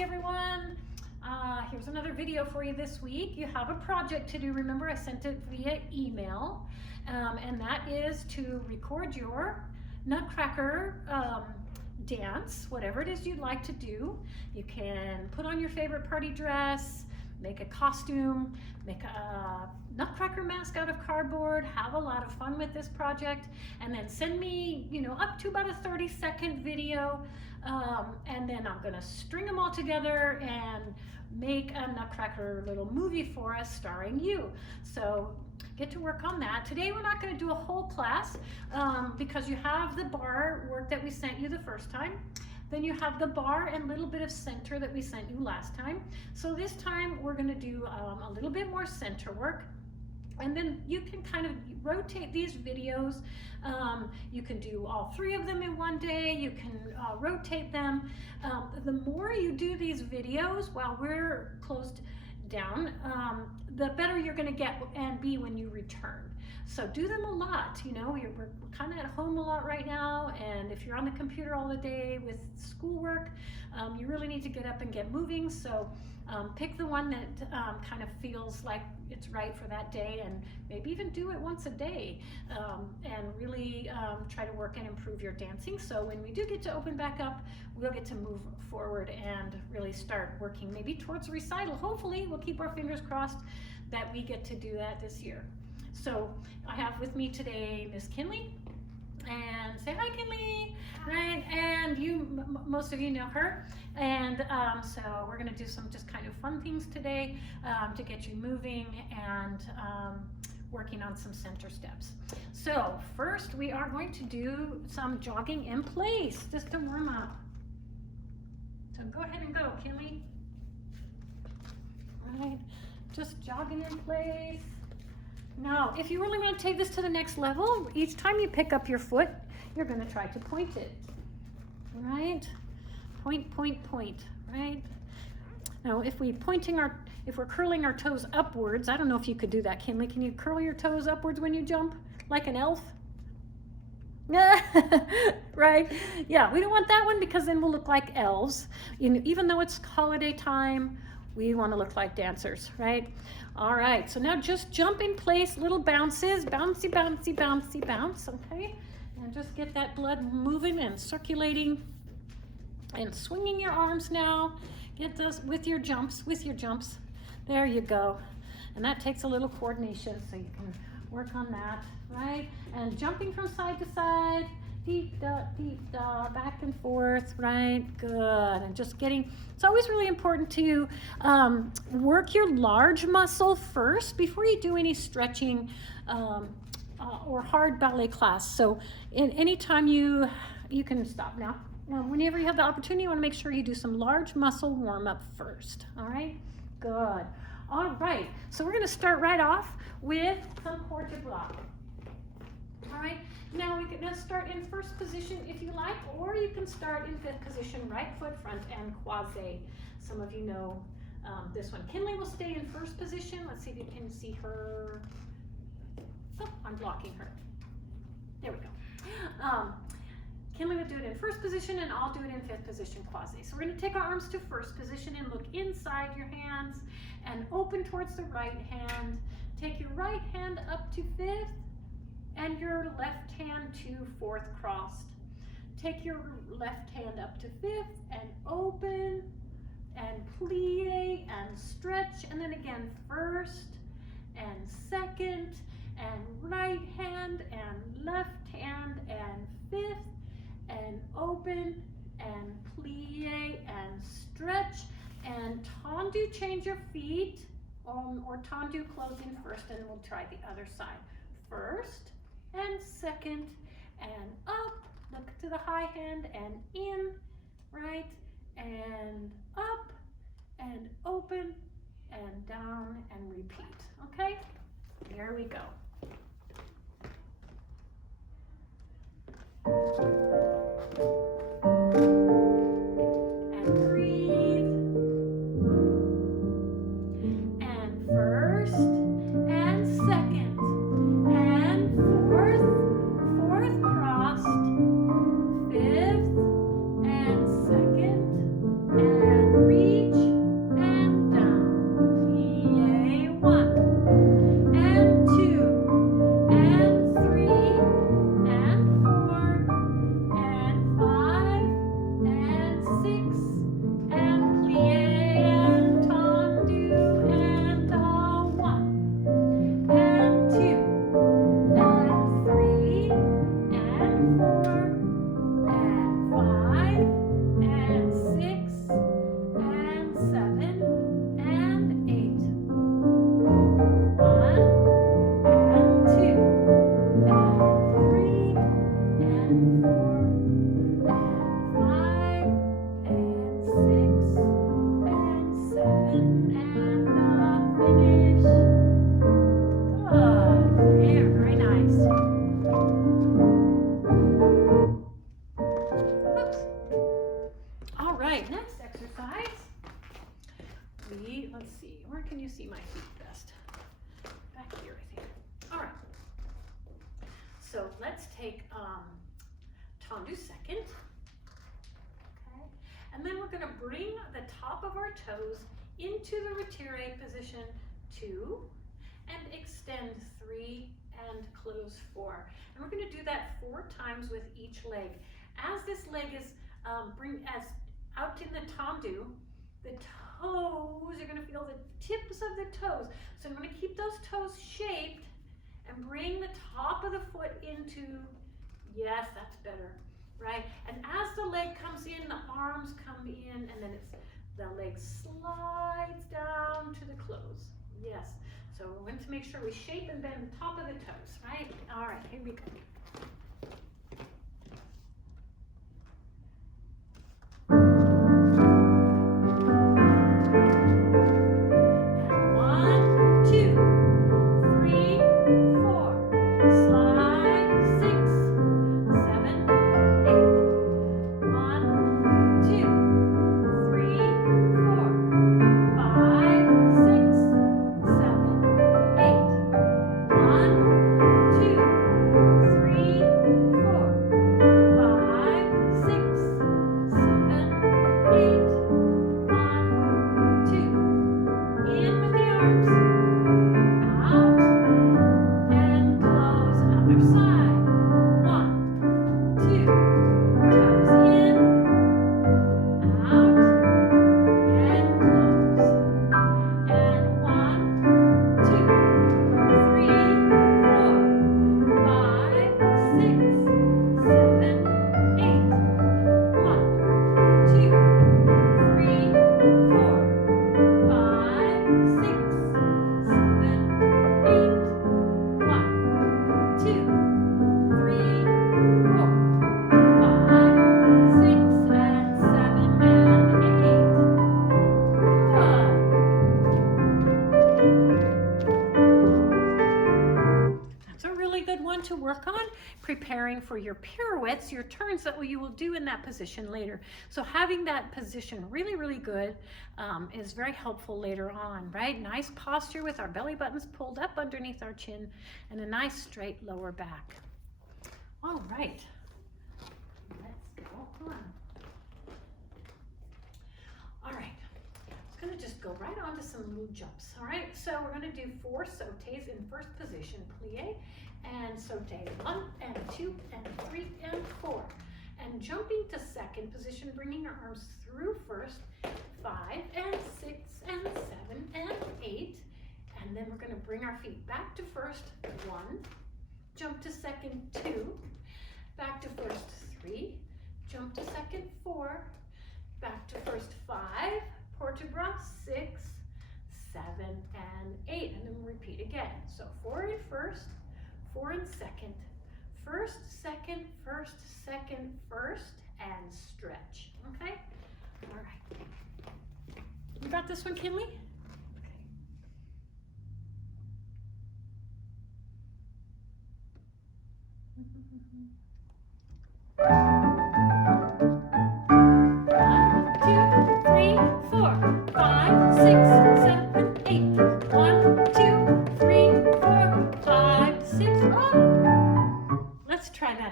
Hey everyone, here's another video for you this week. You have a project to do. Remember, I sent it via email, and that is to record your Nutcracker dance, whatever it is you'd like to do. You can put on your favorite party dress, make a costume, make a Nutcracker mask out of cardboard, have a lot of fun with this project, and then send me, up to about a 30-second video, and then I'm gonna string them all together and make a Nutcracker little movie for us starring you. So get to work on that. Today we're not going to do a whole class because you have the bar work that we sent you the first time. Then you have the bar and little bit of center that we sent you last time. So this time we're going to do a little bit more center work. And then you can kind of rotate these videos. You can do all three of them in one day. You can rotate them. The more you do these videos while we're closed down, the better you're going to get and be when you return. So do them a lot. We're kind of at home a lot right now, and if you're on the computer all the day with schoolwork, you really need to get up and get moving. So pick the one that kind of feels like it's right for that day, and maybe even do it once a day, and really try to work and improve your dancing. So when we do get to open back up, we'll get to move forward and really start working maybe towards a recital. Hopefully, we'll keep our fingers crossed that we get to do that this year. So I have with me today Miss Kinley, and say hi, Kinley. Right, and most of you know her, and so we're going to do some just kind of fun things today to get you moving and working on some center steps. So first we are going to do some jogging in place just to warm up. So go ahead and go, Kinley. All right, just jogging in place. Now, if you really want to take this to the next level, each time you pick up your foot, you're going to try to point it, right? Point, point, point, right? Now, if we're curling our toes upwards, I don't know if you could do that, Kinley. Can you curl your toes upwards when you jump, like an elf? Right? Yeah, we don't want that one because then we'll look like elves. Even though it's holiday time, we want to look like dancers, right? All right, so now just jump in place, little bounces, bouncy, bouncy, bouncy, bounce, okay? And just get that blood moving and circulating and swinging your arms now. Get those with your jumps, There you go. And that takes a little coordination, so you can work on that, right? And jumping from side to side, deep da, back and forth, right? Good. And just it's always really important to work your large muscle first before you do any stretching or hard ballet class. So anytime you can stop now. Whenever you have the opportunity, you want to make sure you do some large muscle warm up first. All right? Good. All right. So we're going to start right off with some corps de bloc. All right. Now we can start in first position if you like, or you can start in fifth position, right foot front and croisé. Some of you know this one. Kinley will stay in first position. Let's see if you can see her. Oh, I'm blocking her. There we go. Kinley will do it in first position, and I'll do it in fifth position, croisé. So we're going to take our arms to first position and look inside your hands and open towards the right hand. Take your right hand up to fifth and your left hand to fourth crossed. Take your left hand up to fifth and open and plie and stretch, and then again first and second and right hand and left hand and fifth and open and plie and stretch and tendu, change your feet, or tendu closing first, and we'll try the other side. First and second and up, look to the high hand and in, right, and up and open and down and repeat, okay? There we go. And breathe. And first and second and fourth crossed, fifth and second and breathe. let's see, where can you see my feet best? Back here, I think. All right. So let's take tendu second. Okay. And then we're going to bring the top of our toes into the retire position, 2, and extend 3, and close 4. And we're going to do that 4 times with each leg. As this leg is out in the tendu, the toes, you're going to feel the tips of the toes. So I'm going to keep those toes shaped and bring the top of the foot into, yes, that's better, right? And as the leg comes in, the arms come in, and then the leg slides down to the close. Yes. So we're going to make sure we shape and bend the top of the toes, right? All right, here we go. To work on preparing for your pirouettes, your turns that you will do in that position later. So having that position really, really good is very helpful later on, right? Nice posture with our belly buttons pulled up underneath our chin and a nice straight lower back. All right, let's go on. All right, I'm going to just go right on to some little jumps. All right, so we're going to do 4 sautés in first position, plie and sauté, 1 and 2 and 3 and 4, and jumping to second position, bringing our arms through first, 5 and 6 and 7 and 8, and then we're going to bring our feet back to first, 1, jump to second, 2, back to first, 3, jump to second, 4, back to first, 5, port de bras, 6, 7 and 8, and then we'll repeat again. So 4 in first, 4 in second, first, second, first, second, first, and stretch, okay? All right. You got this one, Kinley?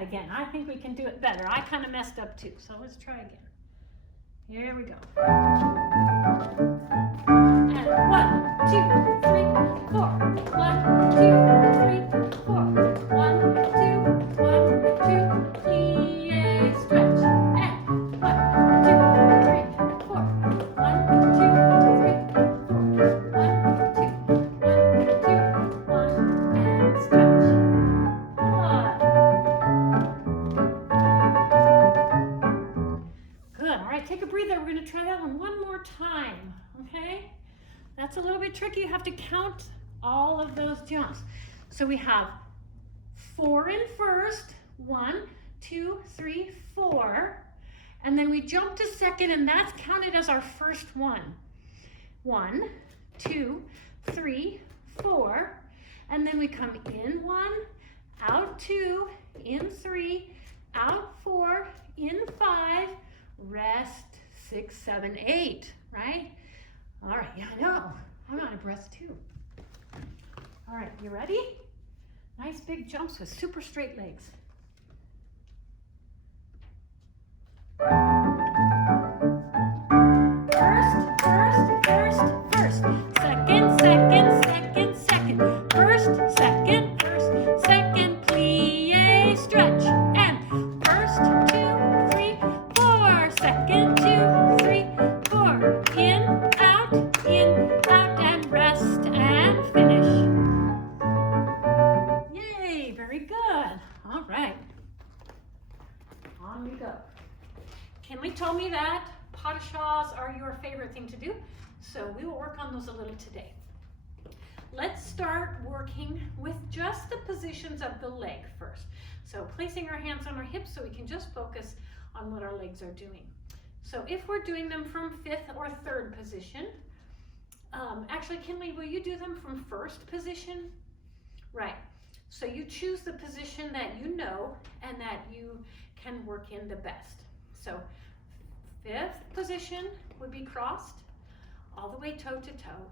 Again, I think we can do it better. I kind of messed up too, so let's try again. Here we go. And 1, 2, 3, 4. 1, 2, 3, 4. 1, 2, 1, 2, plie, stretch. And 1, 2, 3, 4. 1, 2, 3, 4. 1, 2, 1, 2, 1, and stretch. Take a breather. We're going to try that one more time, okay? That's a little bit tricky. You have to count all of those jumps. So we have 4 in first, 1, 2, 3, 4, and then we jump to second, and that's counted as our first one. 1, 2, 3, 4, and then we come in 1, out 2, in 3, out 4, in 5, rest, 6, 7, 8, right? All right, yeah, I know. I'm out of breath too. All right, you ready? Nice big jumps with super straight legs. First. Second, second. First, second, plie, stretch. And first, 2, 3, 4. Second, 2, 3, 4. In, out, and rest and finish. Yay, very good. All right. On we go. Kinley told me that pas de chats are your favorite thing to do, so we will work on those a little today. Let's start working with just the positions of the leg first. So placing our hands on our hips so we can just focus on what our legs are doing. So if we're doing them from 5th or 3rd position, actually Kinley, will you do them from 1st position? Right. So you choose the position that you know and that you can work in the best. So 5th position would be crossed all the way toe to toe.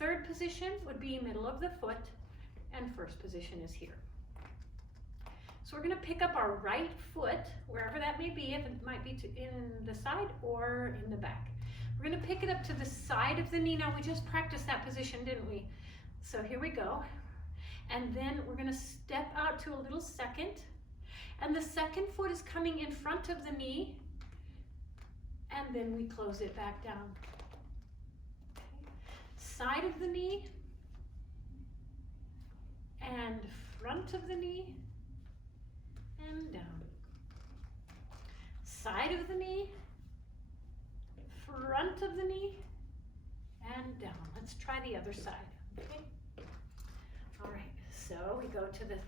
3rd position would be middle of the foot, and 1st position is here. So we're going to pick up our right foot, wherever that may be, if it might be in the side or in the back. We're going to pick it up to the side of the knee. Now we just practiced that position, didn't we? So here we go. And then we're going to step out to a little second. And the second foot is coming in front of the knee. And then we close it back down. Okay. Side of the knee. And front of the knee. And down. Side of the knee. Front of the knee. And down. Let's try the other side. Okay. All right. So we go to the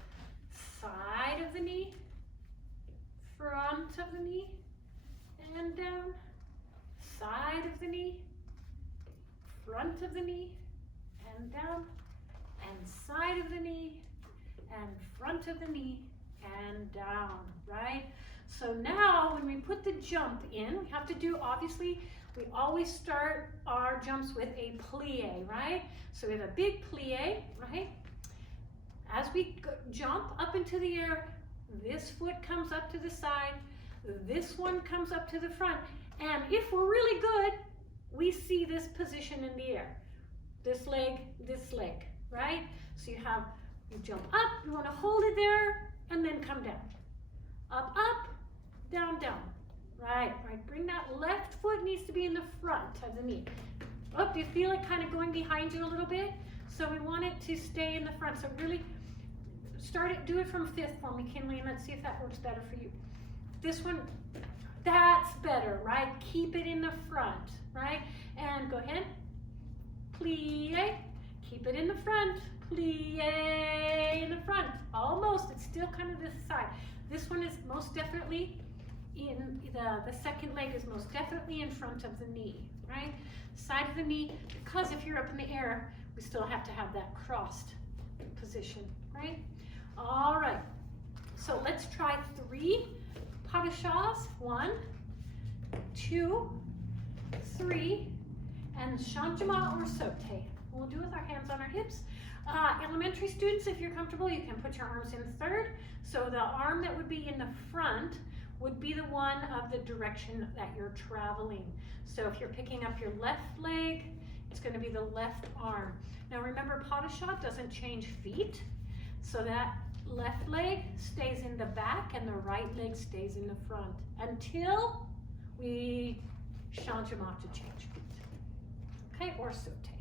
side of the knee. Front of the knee. And down. Side of the knee, front of the knee, and down, and side of the knee, and front of the knee, and down, right? So now when we put the jump in, we have to do, obviously, we always start our jumps with a plie, right? So we have a big plie, right? As we jump up into the air, this foot comes up to the side, this one comes up to the front. And if we're really good, we see this position in the air. This leg, right? So you jump up, you want to hold it there, and then come down. Up, down. Right. Bring that left foot, needs to be in the front of the knee. Oh, do you feel it kind of going behind you a little bit? So we want it to stay in the front. So really do it from 5th for me, Kinley, and let's see if that works better for you. This one, that's better, right? Keep it in the front, right? And go ahead, plie, keep it in the front, plie in the front. Almost, it's still kind of this side. This one is most definitely in, the second leg is most definitely in front of the knee, right? Side of the knee, because if you're up in the air, we still have to have that crossed position, right? All right, so let's try 3 pas de chats. 1, 2, 3, and changement or sauté. We'll do with our hands on our hips. Elementary students, if you're comfortable, you can put your arms in 3rd. So the arm that would be in the front would be the one of the direction that you're traveling. So if you're picking up your left leg, it's going to be the left arm. Now remember, pas de chat doesn't change feet, so that left leg stays in the back and the right leg stays in the front until we changement to change feet. Okay, or sauté.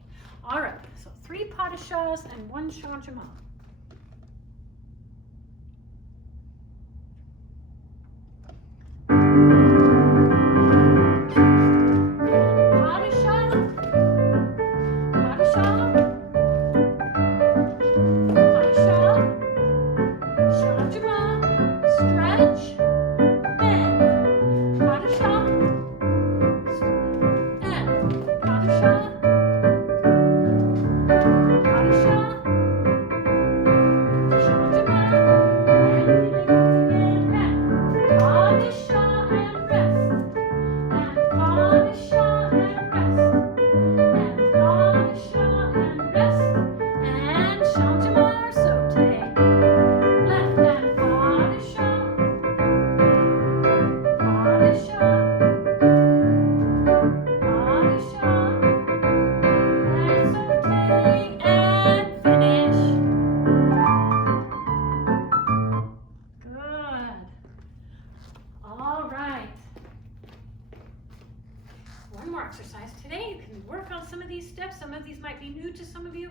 All right, so 3 pas de chats and 1 changement. one more exercise today. You can work on some of these steps. Some of these might be new to some of you.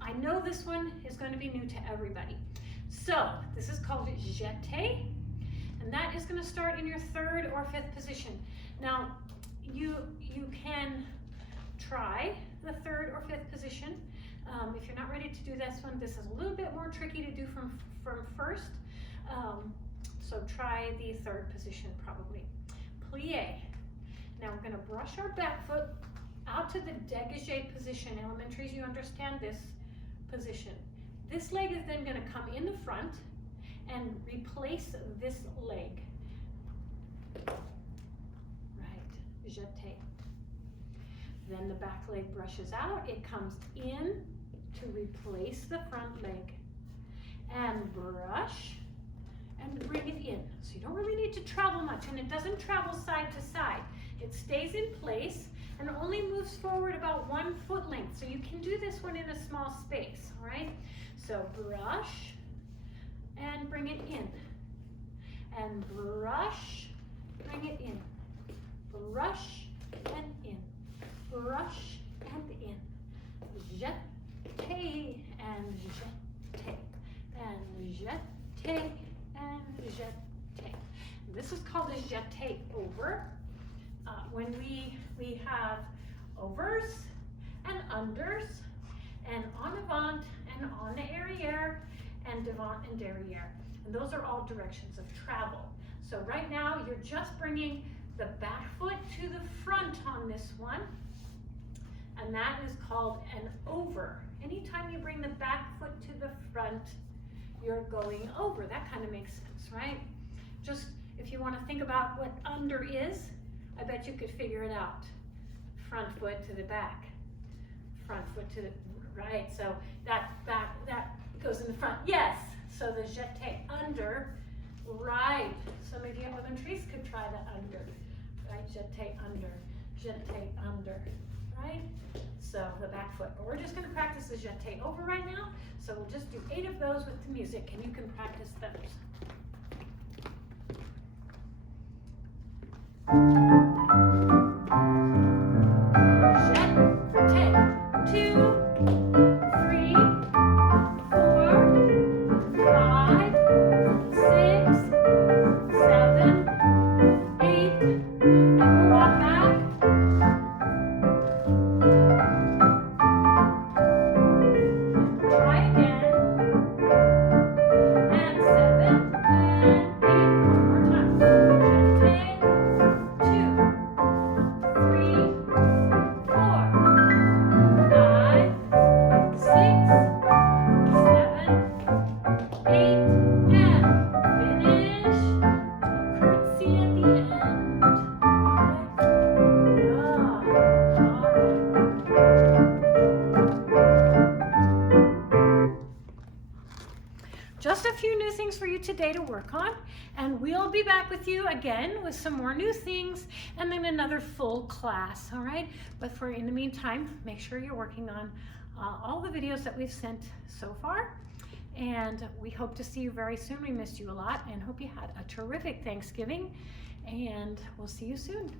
I know this one is going to be new to everybody. So this is called jeté, and that is going to start in your 3rd or 5th position. Now, you can try the 3rd or 5th position. If you're not ready to do this one, this is a little bit more tricky to do from first. So try the 3rd position probably. Plie. Now we're going to brush our back foot out to the dégagé position. Elementaries, you understand this position. This leg is then going to come in the front and replace this leg. Right, jeté. Then the back leg brushes out. It comes in to replace the front leg. And brush and bring it in. So you don't really need to travel much, and it doesn't travel side to side. It stays in place and only moves forward about 1 foot length. So you can do this one in a small space, all right? So brush and bring it in. And brush, bring it in. Brush and in. Brush and in. Jeté and jeté. And jeté and jeté. This is called a jeté over. When we have overs and unders and en avant and en arrière and devant and derrière. And those are all directions of travel. So right now you're just bringing the back foot to the front on this one, and that is called an over. Anytime you bring the back foot to the front, you're going over. That kind of makes sense, right? Just if you want to think about what under is, I bet you could figure it out. Front foot to the back, front foot to the right. So that goes in the front. Yes. So the jeté under, right. Some of you elementaries could try the under, right? Jeté under, right? So the back foot. But we're just going to practice the jeté over right now. So we'll just do 8 of those with the music, and you can practice those. Jeté, 2, 3, 4, 5, 6, 7, 8, and we'll walk back. Try again. And 7 and 8. One more time. Jeté, 2, 3, 4, 5, 6, 7, 8, and finish. Curtsy at the end. Just a few new things for you today to work on, and we'll be back with you again with some more new things and then another full class, all right? But in the meantime, make sure you're working on all the videos that we've sent so far, and we hope to see you very soon. We missed you a lot and hope you had a terrific Thanksgiving, and we'll see you soon.